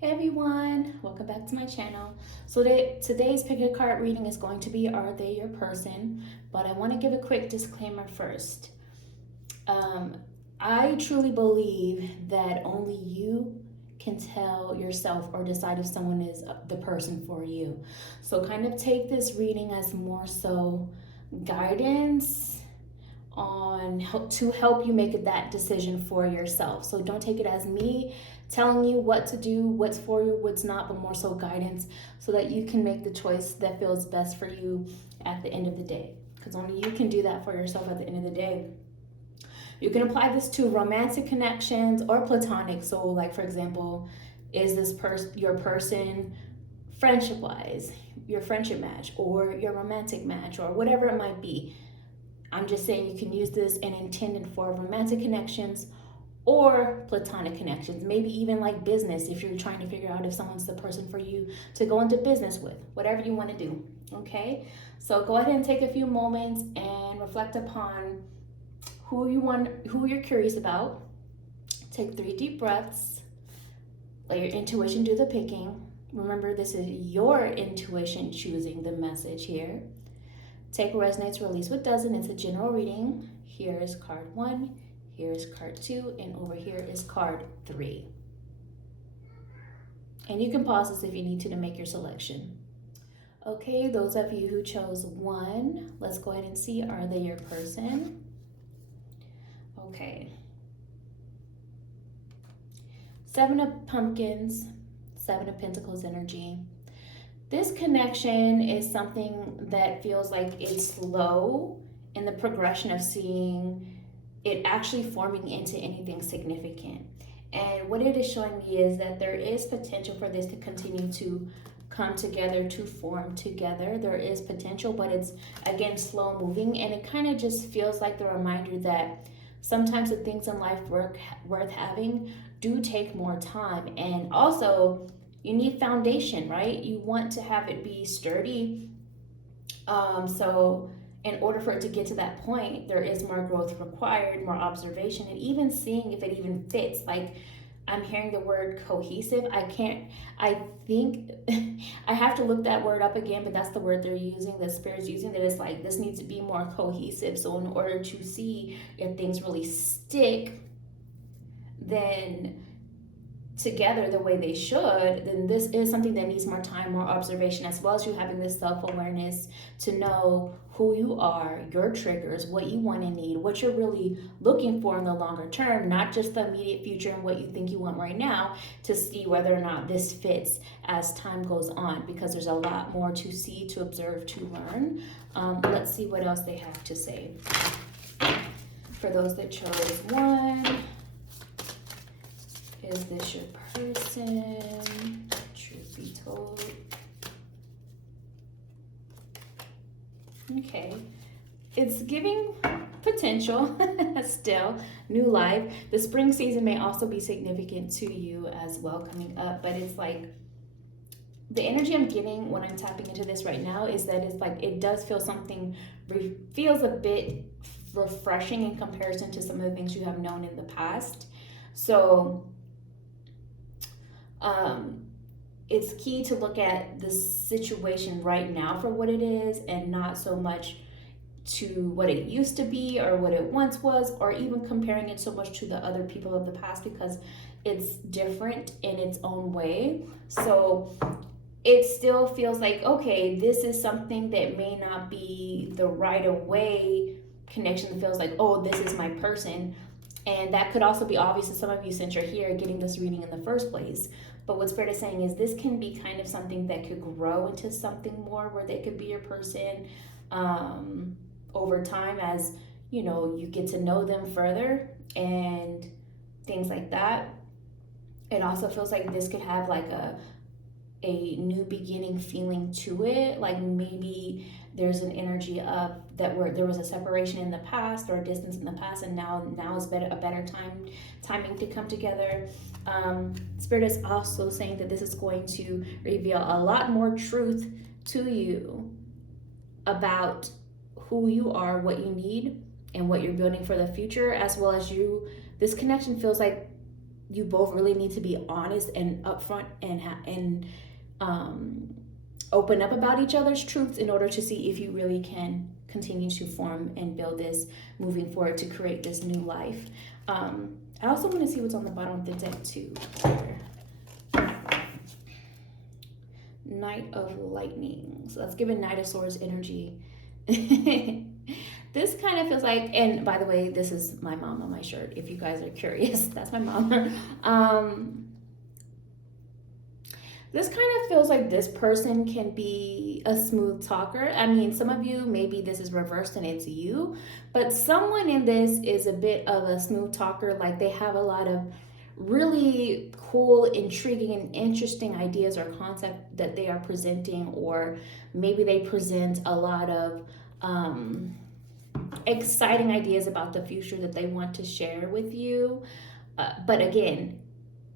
Hey everyone, welcome back to my channel. So today's pick a card reading is going to be Are They Your Person? But I want to give a quick disclaimer first. I truly believe that only you can tell yourself or decide if someone is the person for you. So kind of take this reading as more so guidance on to help you make that decision for yourself. So don't take it as me telling you what to do, what's for you, what's not, but more so guidance so that you can make the choice that feels best for you at the end of the day. Because only you can do that for yourself at the end of the day. You can apply this to romantic connections or platonic. So, like for example, is this your person friendship wise, your friendship match, or your romantic match, or whatever it might be? I'm just saying you can use this and intend it for romantic connections or platonic connections, maybe even like business if you're trying to figure out if someone's the person for you to go into business with, whatever you want to do. Okay, so go ahead and take a few moments and reflect upon who you're curious about. Take 3 deep breaths. Let your intuition do the picking. Remember, this is your intuition choosing the message here. Take what resonates, release what doesn't. It's a general reading. Here is card 1, here is card 2, and over here is card 3. And you can pause this if you need to make your selection. Okay, those of you who chose 1, let's go ahead and see, are they your person? Okay. 7 of Pumpkins, 7 of Pentacles energy. This connection is something that feels like it's slow in the progression of seeing it actually forming into anything significant. And what it is showing me is that there is potential for this to continue to come together, to form together. There is potential, but it's, again, slow moving. And it kind of just feels like the reminder that sometimes the things in life worth having do take more time. And also, you need foundation, right? You want to have it be sturdy. So in order for it to get to that point, there is more growth required, more observation, and even seeing if it even fits. Like, I'm hearing the word cohesive. I think I have to look that word up again, but that's the word they're using, the Spirit's using, that it's like this needs to be more cohesive. So in order to see if things really stick, then together the way they should, then this is something that needs more time, more observation, as well as you having this self-awareness to know who you are, your triggers, what you want and need, what you're really looking for in the longer term, not just the immediate future and what you think you want right now, to see whether or not this fits as time goes on, because there's a lot more to see, to observe, to learn. Let's see what else they have to say. For those that chose 1, is this your person? Truth be told. Okay. It's giving potential still, new life. The spring season may also be significant to you as well coming up, but it's like the energy I'm getting when I'm tapping into this right now is that it's like it does feel feels a bit refreshing in comparison to some of the things you have known in the past. So it's key to look at the situation right now for what it is and not so much to what it used to be or what it once was, or even comparing it so much to the other people of the past, because it's different in its own way. So it still feels like, okay, this is something that may not be the right away connection that feels like, oh, this is my person. And that could also be obvious to some of you since you're here getting this reading in the first place. But what Spirit is saying is this can be kind of something that could grow into something more, where they could be your person over time, as you know, you get to know them further and things like that. It also feels like this could have like a new beginning feeling to it. Like maybe there's an energy of that where there was a separation in the past or a distance in the past, and now is a better timing to come together. Spirit is also saying that this is going to reveal a lot more truth to you about who you are, what you need, and what you're building for the future, as well as you. This connection feels like you both really need to be honest and upfront and open up about each other's truths in order to see if you really can continue to form and build this moving forward to create this new life. I also want to see what's on the bottom of the deck too. Knight of Lightning. So let's give it Knight of Swords energy. This kind of feels like, and by the way, this is my mom on my shirt. If you guys are curious, that's my mom. This kind of feels like this person can be a smooth talker. I mean, some of you, maybe this is reversed and it's you, but someone in this is a bit of a smooth talker. Like they have a lot of really cool, intriguing, and interesting ideas or concept that they are presenting, or maybe they present a lot of exciting ideas about the future that they want to share with you. But again,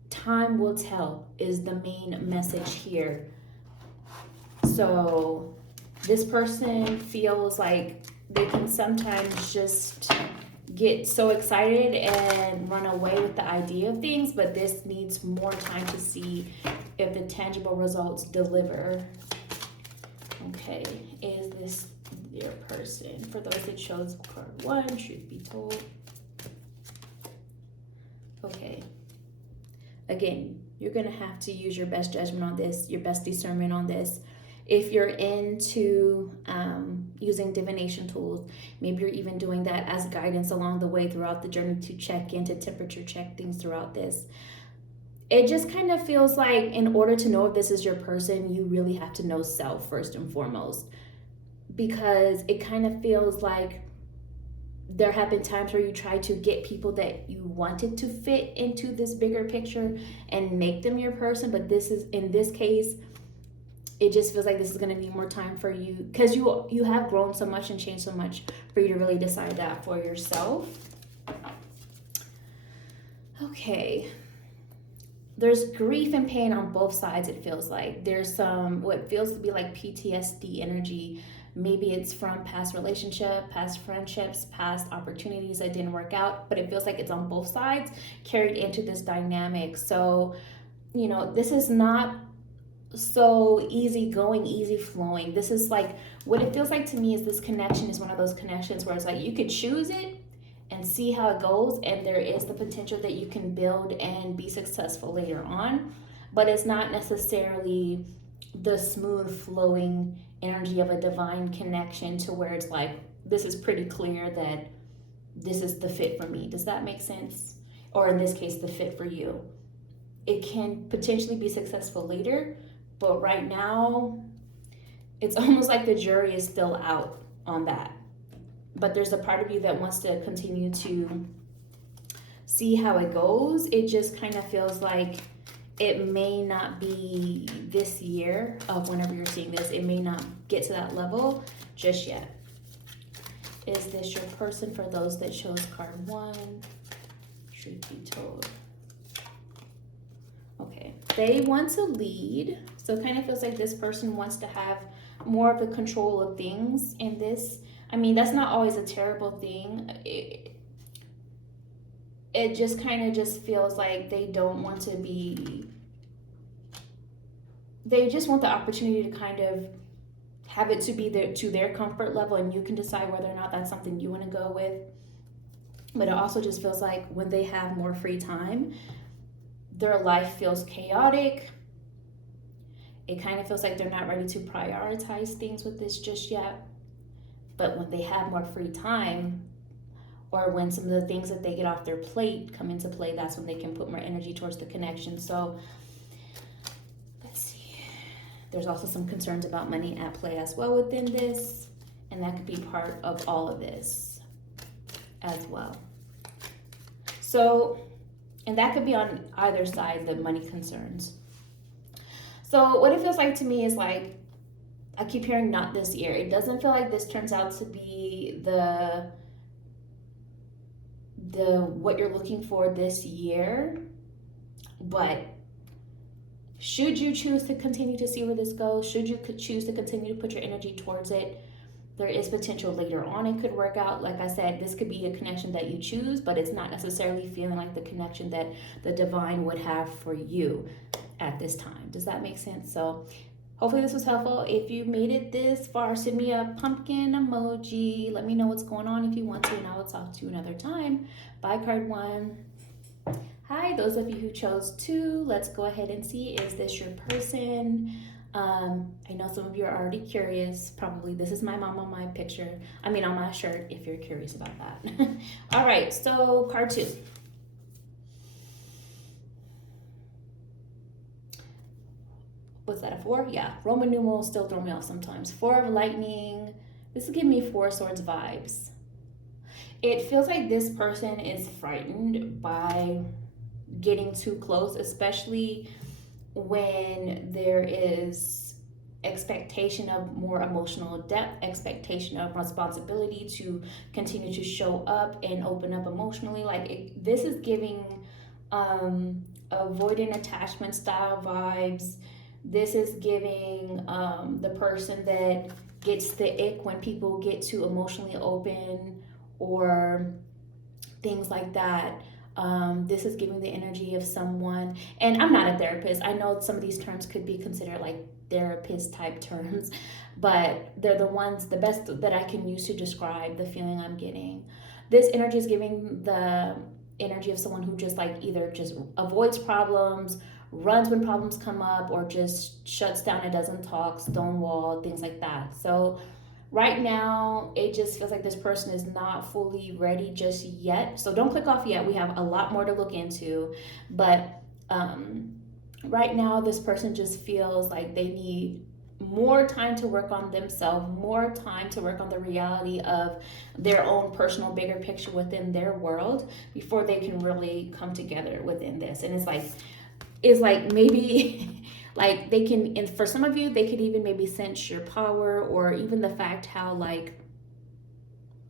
time will tell is the main message here. So this person feels like they can sometimes just get so excited and run away with the idea of things, but this needs more time to see if the tangible results deliver. Okay, is this your person? For those that chose card 1, truth be told. Okay. Again, you're going to have to use your best judgment on this, your best discernment on this. If you're into using divination tools, maybe you're even doing that as guidance along the way throughout the journey to check in, to temperature check things throughout this. It just kind of feels like in order to know if this is your person, you really have to know self first and foremost. Because it kind of feels like there have been times where you try to get people that you wanted to fit into this bigger picture and make them your person. But this is, in this case, it just feels like this is going to need more time for you, because you have grown so much and changed so much for you to really decide that for yourself. Okay. There's grief and pain on both sides, it feels like. There's some, what feels to be like PTSD energy. Maybe it's from past relationship, past friendships, past opportunities that didn't work out, but it feels like it's on both sides carried into this dynamic. So, you know, this is not so easy going, easy flowing. This is like, what it feels like to me is this connection is one of those connections where it's like you could choose it and see how it goes, and there is the potential that you can build and be successful later on, but it's not necessarily the smooth flowing energy of a divine connection to where it's like, this is pretty clear that this is the fit for me. Does that make sense? Or in this case, the fit for you. It can potentially be successful later, but right now, it's almost like the jury is still out on that. But there's a part of you that wants to continue to see how it goes. It just kind of feels like it may not be this year of whenever you're seeing this. It may not get to that level just yet. Is this your person? For those that chose card 1, truth be told. Okay, they want to lead. So it kind of feels like this person wants to have more of the control of things in this. I mean, that's not always a terrible thing. It just kind of just feels like they don't want to be, they just want the opportunity to kind of have it to be to their comfort level, and you can decide whether or not that's something you want to go with. But it also just feels like when they have more free time, their life feels chaotic. It kind of feels like they're not ready to prioritize things with this just yet. But when they have more free time, or when some of the things that they get off their plate come into play, that's when they can put more energy towards the connection. So let's see. There's also some concerns about money at play as well within this, and that could be part of all of this as well. So, and that could be on either side, the money concerns. So what it feels like to me is like, I keep hearing not this year. It doesn't feel like this turns out to be the what you're looking for this year. But should you choose to continue to see where this goes, should you choose to continue to put your energy towards it, There is potential later on it could work out. Like I said, this could be a connection that you choose, but it's not necessarily feeling like the connection that the divine would have for you at this time. Does that make sense? So hopefully this was helpful. If you made it this far, send me a pumpkin emoji. Let me know what's going on if you want to, and I will talk to you another time. Bye, card one. Hi, those of you who chose two, let's go ahead and see, is this your person? I know some of you are already curious. Probably this is my mom on my picture. I mean, on my shirt, if you're curious about that. All right, so card two. Was that a four? Yeah, Roman numerals still throw me off sometimes. Four of lightning. This is giving me Four Swords vibes. It feels like this person is frightened by getting too close, especially when there is expectation of more emotional depth, expectation of responsibility to continue to show up and open up emotionally. Like this is giving avoidant attachment style vibes. This is giving the person that gets the ick when people get too emotionally open or things like that. This is giving the energy of someone, and I'm not a therapist. I know some of these terms could be considered like therapist type terms, but they're the best that I can use to describe the feeling I'm getting. This energy is giving the energy of someone who just like either just avoids problems, runs when problems come up, or just shuts down and doesn't talk, stonewall, things like that. So right now, it just feels like this person is not fully ready just yet. So don't click off yet. We have a lot more to look into. But right now, this person just feels like they need more time to work on themselves, more time to work on the reality of their own personal bigger picture within their world before they can really come together within this. And it's like maybe like they can, and for some of you, they could even maybe sense your power, or even the fact how like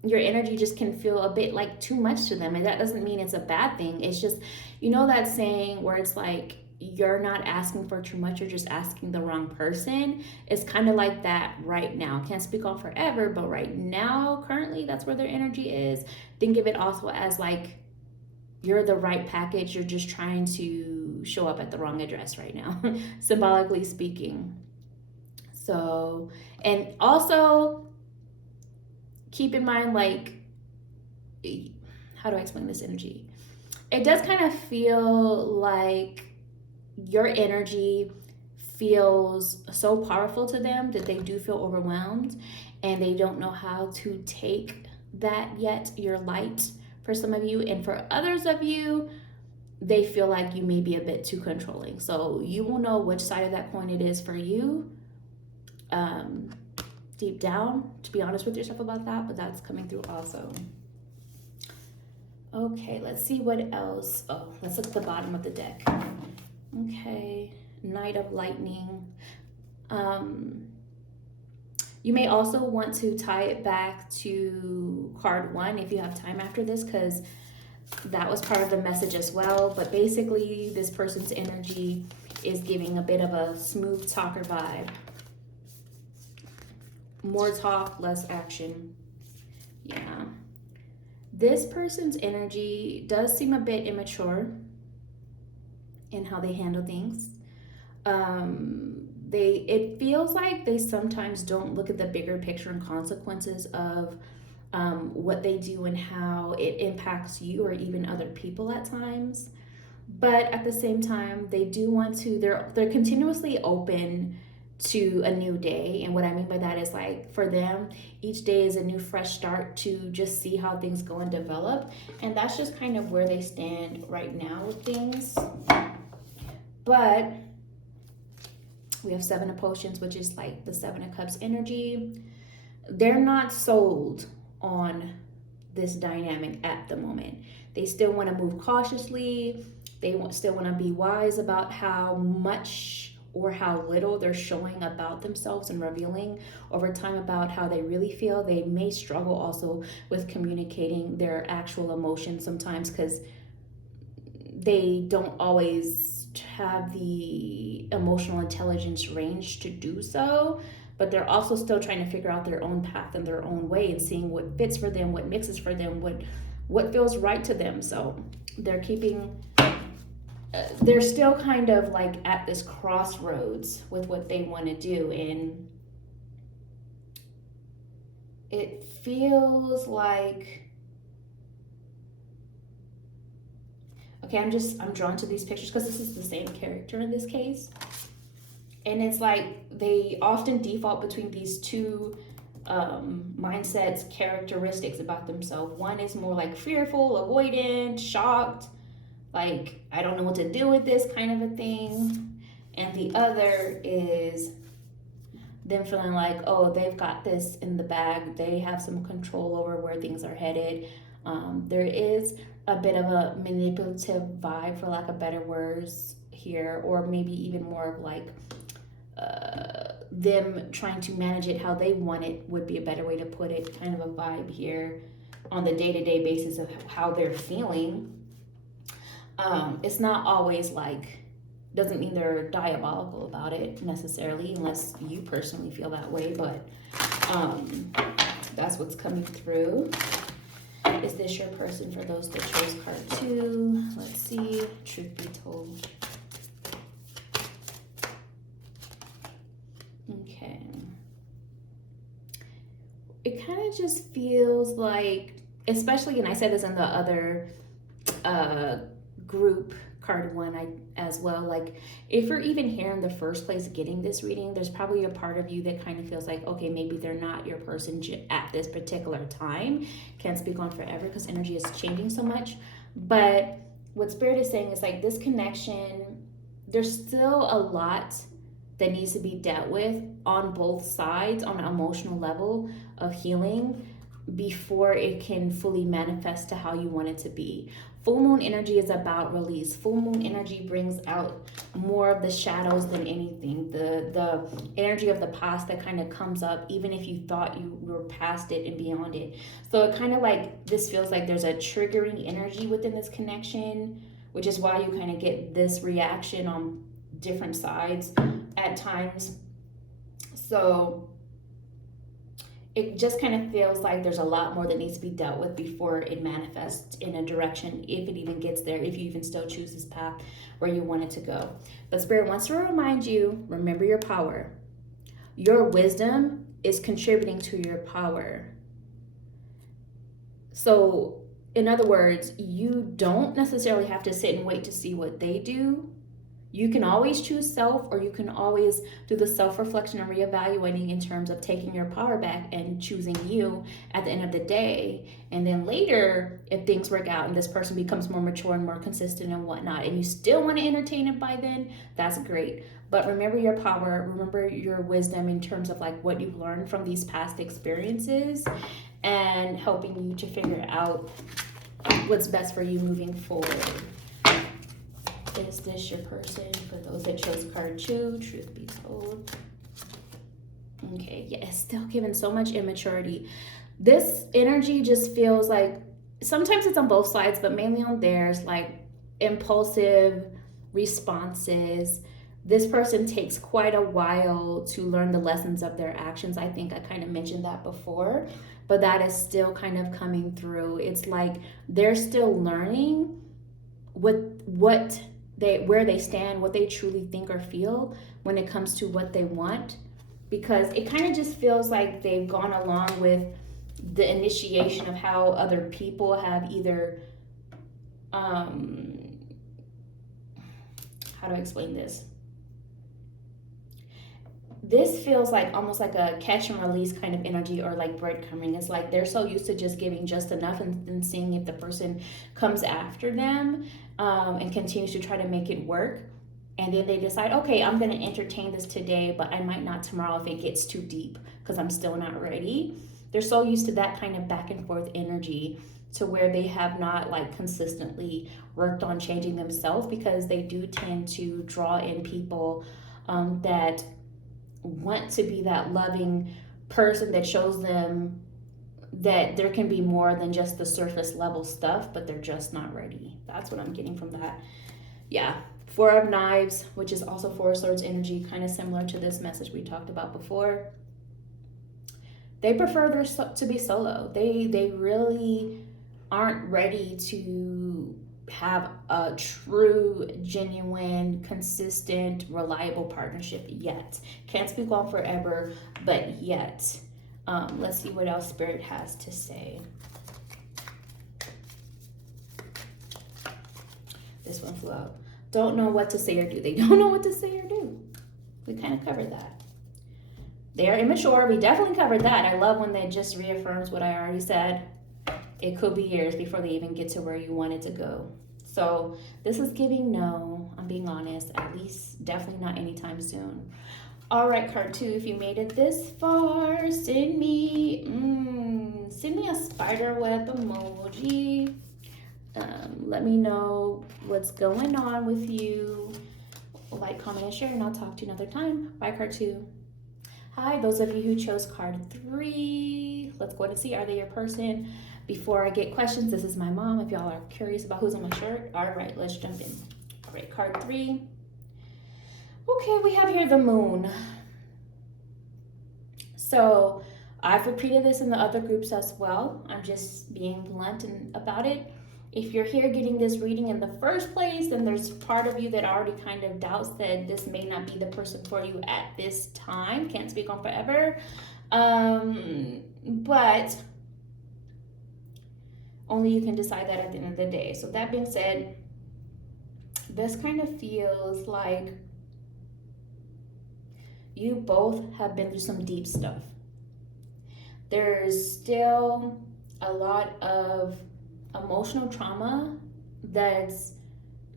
your energy just can feel a bit like too much to them. And that doesn't mean it's a bad thing. It's just, you know, that saying where it's like you're not asking for too much, you're just asking the wrong person. It's kind of like that right now. Can't speak on forever, but right now, currently, that's where their energy is. Think of it also as like you're the right package, you're just trying to show up at the wrong address right now, symbolically speaking. So, and also keep in mind, like, how do I explain this energy? It does kind of feel like your energy feels so powerful to them that they do feel overwhelmed and they don't know how to take that yet, your light, for some of you. And for others of you, they feel like you may be a bit too controlling. So you will know which side of that coin it is for you deep down, to be honest with yourself about that, but that's coming through also. Okay, let's see what else. Oh, let's look at the bottom of the deck. Okay, Knight of Lightning. You may also want to tie it back to card one if you have time after this, because that was part of the message as well. But basically, this person's energy is giving a bit of a smooth talker vibe. More talk, less action. Yeah. This person's energy does seem a bit immature in how they handle things. It feels like they sometimes don't look at the bigger picture and consequences of what they do and how it impacts you or even other people at times. But at the same time, they do want to, they're continuously open to a new day. And what I mean by that is, like, for them, each day is a new fresh start to just see how things go and develop. And that's just kind of where they stand right now with things. But we have Seven of Potions, which is like the Seven of Cups energy. They're not sold on this dynamic at the moment. They still want to move cautiously. They still want to be wise about how much or how little they're showing about themselves and revealing over time about how they really feel. They may struggle also with communicating their actual emotions sometimes because they don't always have the emotional intelligence range to do so. but they're also still trying to figure out their own path and their own way and seeing what fits for them, what mixes for them, what feels right to them. So they're keeping, they're still kind of like at this crossroads with what they want to do. And it feels like, okay, I'm drawn to these pictures because this is the same character in this case. And it's like they often default between these two mindsets, characteristics about themselves. One is more like fearful, avoidant, shocked, like I don't know what to do with this kind of a thing. And the other is them feeling like, oh, they've got this in the bag. They have some control over where things are headed. There is a bit of a manipulative vibe, for lack of better words here, or maybe even more of like them trying to manage it how they want it would be a better way to put it, kind of a vibe here on the day-to-day basis of how they're feeling. It's not always like, doesn't mean they're diabolical about it necessarily, unless you personally feel that way, but that's what's coming through. Is this your person for those that chose card 2? Let's see, truth be told. Okay. It kind of just feels like, especially, and I said this in the other group, card 1 as well, like if you're even here in the first place getting this reading, there's probably a part of you that kind of feels like, okay, maybe they're not your person at this particular time. Can't speak on forever because energy is changing so much. But what Spirit is saying is like this connection, there's still a lot that needs to be dealt with on both sides on an emotional level of healing before it can fully manifest to how you want it to be. Full moon energy is about release. Full moon energy brings out more of the shadows than anything. The energy of the past that kind of comes up, even if you thought you were past it and beyond it. So it kind of like, this feels like there's a triggering energy within this connection, which is why you kind of get this reaction on different sides at times. So it just kind of feels like there's a lot more that needs to be dealt with before it manifests in a direction, if it even gets there, if you even still choose this path where you want it to go. But Spirit wants to remind you, remember your power. Your wisdom is contributing to your power. So, in other words, you don't necessarily have to sit and wait to see what they do. You can always choose self, or you can always do the self-reflection and reevaluating in terms of taking your power back and choosing you at the end of the day. And then later, if things work out and this person becomes more mature and more consistent and whatnot, and you still want to entertain it by then, that's great. But remember your power, remember your wisdom in terms of like what you've learned from these past experiences and helping you to figure out what's best for you moving forward. Is this your person for those that chose card 2? Truth be told. Okay, yeah, it's still giving so much immaturity. This energy just feels like, sometimes it's on both sides, but mainly on theirs, like impulsive responses. This person takes quite a while to learn the lessons of their actions. I think I kind of mentioned that before, but that is still kind of coming through. It's like they're still learning where they stand, what they truly think or feel when it comes to what they want, because it kind of just feels like they've gone along with the initiation of how other people have either how do I explain this? This feels like almost like a catch and release kind of energy, or like breadcrumbing. It's like they're so used to just giving just enough and then seeing if the person comes after them and continues to try to make it work. And then they decide, okay, I'm going to entertain this today, but I might not tomorrow if it gets too deep because I'm still not ready. They're so used to that kind of back and forth energy to where they have not like consistently worked on changing themselves, because they do tend to draw in people that want to be that loving person that shows them that there can be more than just the surface level stuff, but they're just not ready. That's what I'm getting from that. Yeah, 4 of Knives, which is also 4 of Swords energy, kind of similar to this message we talked about before. They prefer to be solo. They really aren't ready to have a true, genuine, consistent, reliable partnership yet. Can't speak on forever, but yet. Let's see what else Spirit has to say. This one flew out. Don't know what to say or do. They don't know what to say or do. We kind of covered that. They're immature. We definitely covered that. I love when they just reaffirms what I already said. It could be years before they even get to where you wanted to go. So this is giving no, I'm being honest, at least definitely not anytime soon. All right, card 2, if you made it this far, send me a spider web emoji. Let me know what's going on with you. Like, comment, and share, and I'll talk to you another time. Bye, card 2. Hi, those of you who chose card 3. Let's go ahead and see, are they your person? Before I get questions, this is my mom. If y'all are curious about who's on my shirt. All right, let's jump in. All right, card 3. Okay, we have here the moon. So I've repeated this in the other groups as well. I'm just being blunt about it. If you're here getting this reading in the first place, then there's part of you that already kind of doubts that this may not be the person for you at this time. Can't speak on forever. But only you can decide that at the end of the day. So that being said, this kind of feels like you both have been through some deep stuff. There's still a lot of emotional trauma that's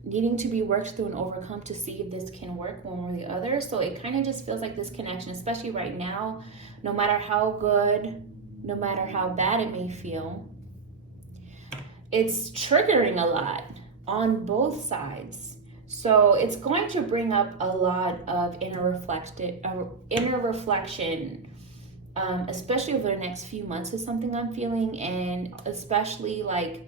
needing to be worked through and overcome to see if this can work one or the other. So it kind of just feels like this connection, especially right now, no matter how good, no matter how bad it may feel, it's triggering a lot on both sides. So it's going to bring up a lot of inner reflection, especially over the next few months is something I'm feeling, and especially like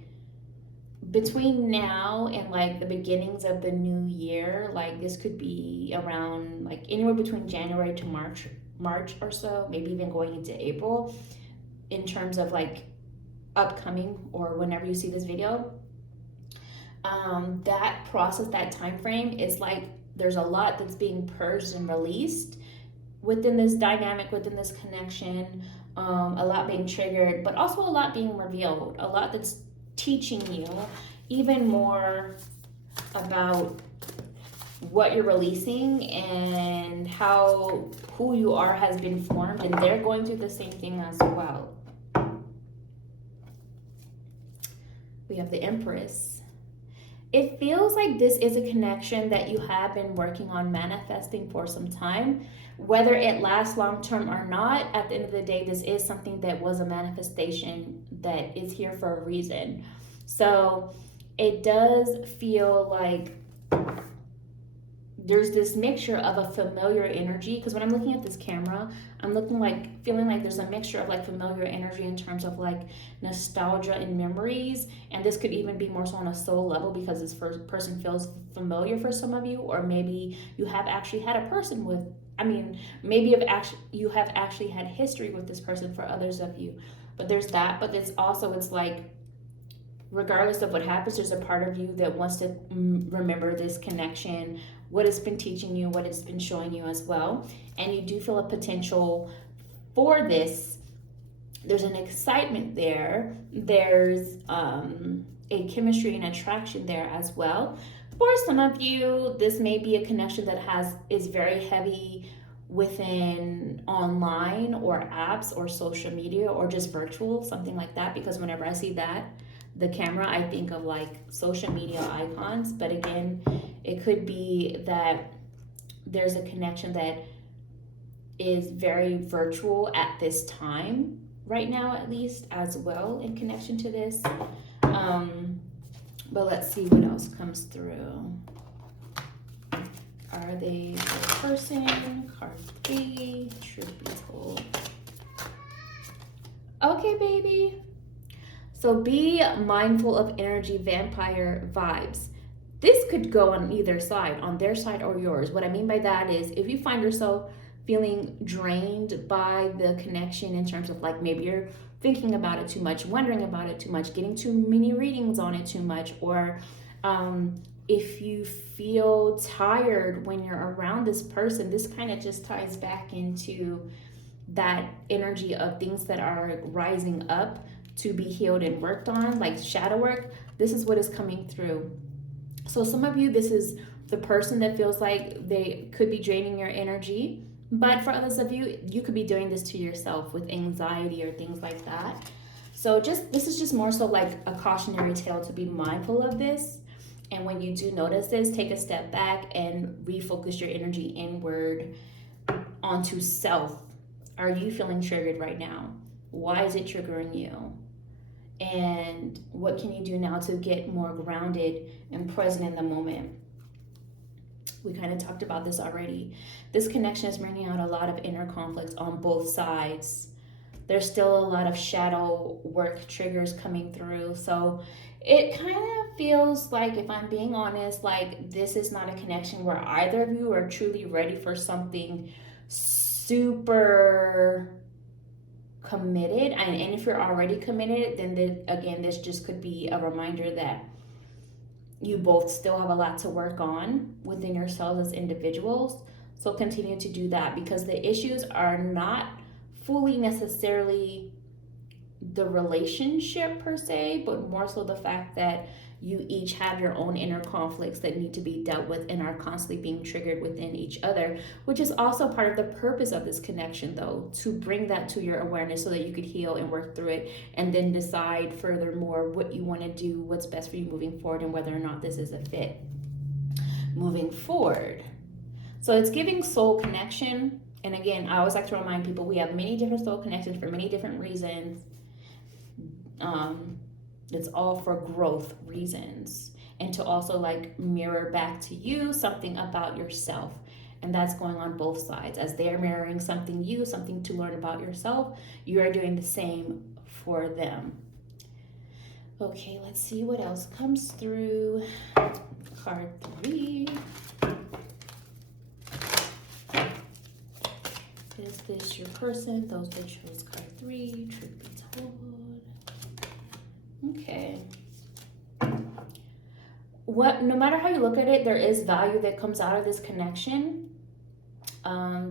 between now and like the beginnings of the new year. Like this could be around like anywhere between January to March or so, maybe even going into April in terms of like upcoming or whenever you see this video. That process, that time frame is like there's a lot that's being purged and released within this dynamic, within this connection, a lot being triggered, but also a lot being revealed, a lot that's teaching you even more about what you're releasing and how who you are has been formed, and they're going through the same thing as well. We have the Empress. It feels like this is a connection that you have been working on manifesting for some time. Whether it lasts long term or not, at the end of the day, this is something that was a manifestation that is here for a reason. So it does feel like there's this mixture of a familiar energy, because when I'm looking at this camera, I'm feeling like there's a mixture of like familiar energy in terms of like nostalgia and memories, and this could even be more so on a soul level because this first person feels familiar for some of you, or maybe you have actually had a person with, you have actually had history with this person for others of you. But there's that, but it's like regardless of what happens, there's a part of you that wants to remember this connection, what it's been teaching you, what it's been showing you as well. And you do feel a potential for this. There's an excitement there. There's a chemistry and attraction there as well. For some of you, this may be a connection that is very heavy within online or apps or social media or just virtual, something like that, because whenever I see the camera, I think of like social media icons. But again, it could be that there's a connection that is very virtual at this time, right now at least, as well, in connection to this. But let's see what else comes through. Are they the person? Card 3, truth be told. Okay, baby. So be mindful of energy vampire vibes. This could go on either side, on their side or yours. What I mean by that is if you find yourself feeling drained by the connection in terms of like maybe you're thinking about it too much, wondering about it too much, getting too many readings on it too much, or if you feel tired when you're around this person, this kind of just ties back into that energy of things that are rising up to be healed and worked on, like shadow work. This is what is coming through. So some of you, this is the person that feels like they could be draining your energy. But for others of you, you could be doing this to yourself with anxiety or things like that. So this is just more so like a cautionary tale to be mindful of this. And when you do notice this, take a step back and refocus your energy inward onto self. Are you feeling triggered right now? Why is it triggering you? And what can you do now to get more grounded and present in the moment? We kind of talked about this already. This connection is bringing out a lot of inner conflicts on both sides. There's still a lot of shadow work triggers coming through. So it kind of feels like, if I'm being honest, like this is not a connection where either of you are truly ready for something super committed. And if you're already committed, then again, this just could be a reminder that you both still have a lot to work on within yourselves as individuals. So continue to do that, because the issues are not fully necessarily the relationship per se, but more so the fact that you each have your own inner conflicts that need to be dealt with and are constantly being triggered within each other, which is also part of the purpose of this connection, though, to bring that to your awareness so that you could heal and work through it, and then decide furthermore what you want to do, what's best for you moving forward, and whether or not this is a fit moving forward. So it's giving soul connection. And again, I always like to remind people we have many different soul connections for many different reasons. It's all for growth reasons, and to also like mirror back to you something about yourself. And that's going on both sides. As they're mirroring something to learn about yourself, you are doing the same for them. Okay, let's see what else comes through. Card 3. Is this your person? Those that chose card 3, truth be told. Okay. No matter how you look at it, there is value that comes out of this connection.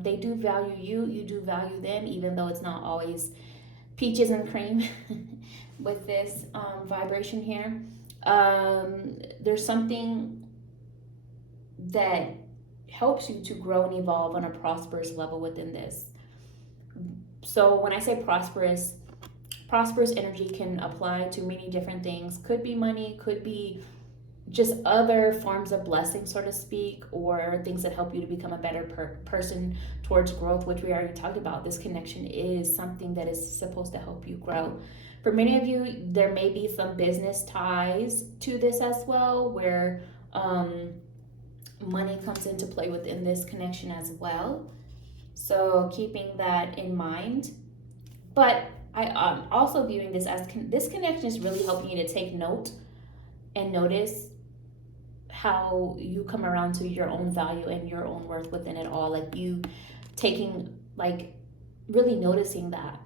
They do value you, you do value them, even though it's not always peaches and cream with this vibration here. There's something that helps you to grow and evolve on a prosperous level within this. So when I say prosperous energy can apply to many different things. Could be money, could be just other forms of blessing, so to speak, or things that help you to become a better person towards growth, which we already talked about. This connection is something that is supposed to help you grow. For many of you, there may be some business ties to this as well, where money comes into play within this connection as well. So keeping that in mind. But I'm also viewing this as this connection is really helping you to take note and notice how you come around to your own value and your own worth within it all. Like you taking, like really noticing that.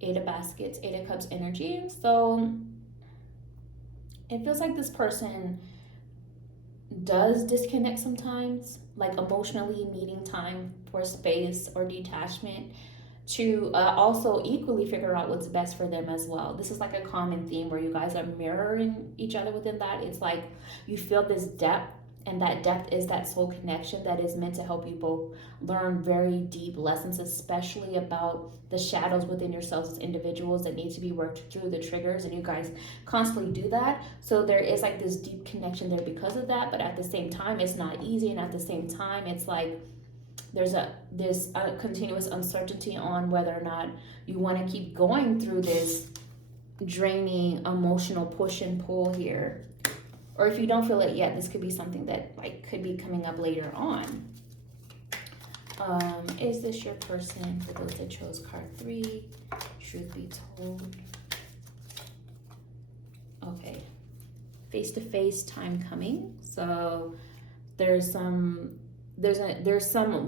8 of Baskets, 8 of Cups energy. So it feels like this person does disconnect sometimes, like emotionally needing time for space or detachment, to also equally figure out what's best for them as well. This is like a common theme where you guys are mirroring each other within that. It's like you feel this depth, and that depth is that soul connection that is meant to help you both learn very deep lessons, especially about the shadows within yourselves as individuals that need to be worked through, the triggers, and you guys constantly do that. So there is like this deep connection there because of that, but at the same time it's not easy, and at the same time it's like there's this continuous uncertainty on whether or not you want to keep going through this draining emotional push and pull here. Or if you don't feel it yet, this could be something that like could be coming up later on. Is this your person? For those that chose card 3, truth be told. Okay, face-to-face time coming. So there's some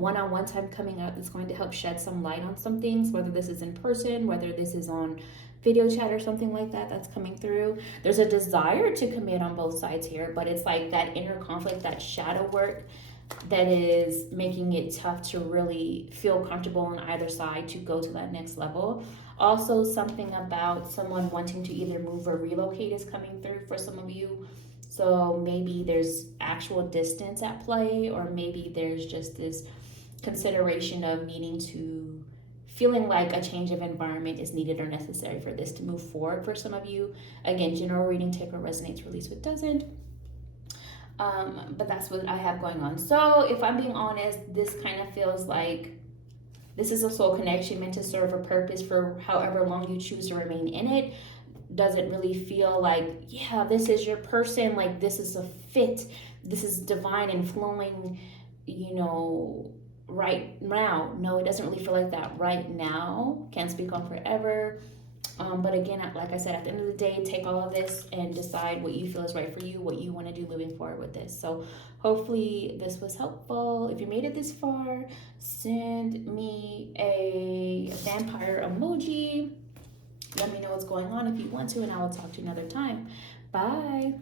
one-on-one time coming up that's going to help shed some light on some things, whether this is in person, whether this is on video chat or something like that that's coming through. There's a desire to commit on both sides here, but it's like that inner conflict, that shadow work that is making it tough to really feel comfortable on either side to go to that next level. Also, something about someone wanting to either move or relocate is coming through for some of you. So maybe there's actual distance at play, or maybe there's just this consideration of needing to feeling like a change of environment is needed or necessary for this to move forward for some of you. Again, general reading, take what resonates, release what doesn't. But that's what I have going on. So if I'm being honest, this kind of feels like this is a soul connection meant to serve a purpose for however long you choose to remain in it. Doesn't really feel like, yeah, this is your person, like this is a fit, this is divine and flowing, right now. No, it doesn't really feel like that right now. Can't speak on forever. But again, like I said, at the end of the day, take all of this and decide what you feel is right for you, what you want to do moving forward with this. So hopefully this was helpful. If you made it this far, send me a vampire emoji. Let me know what's going on if you want to, and I will talk to you another time. Bye.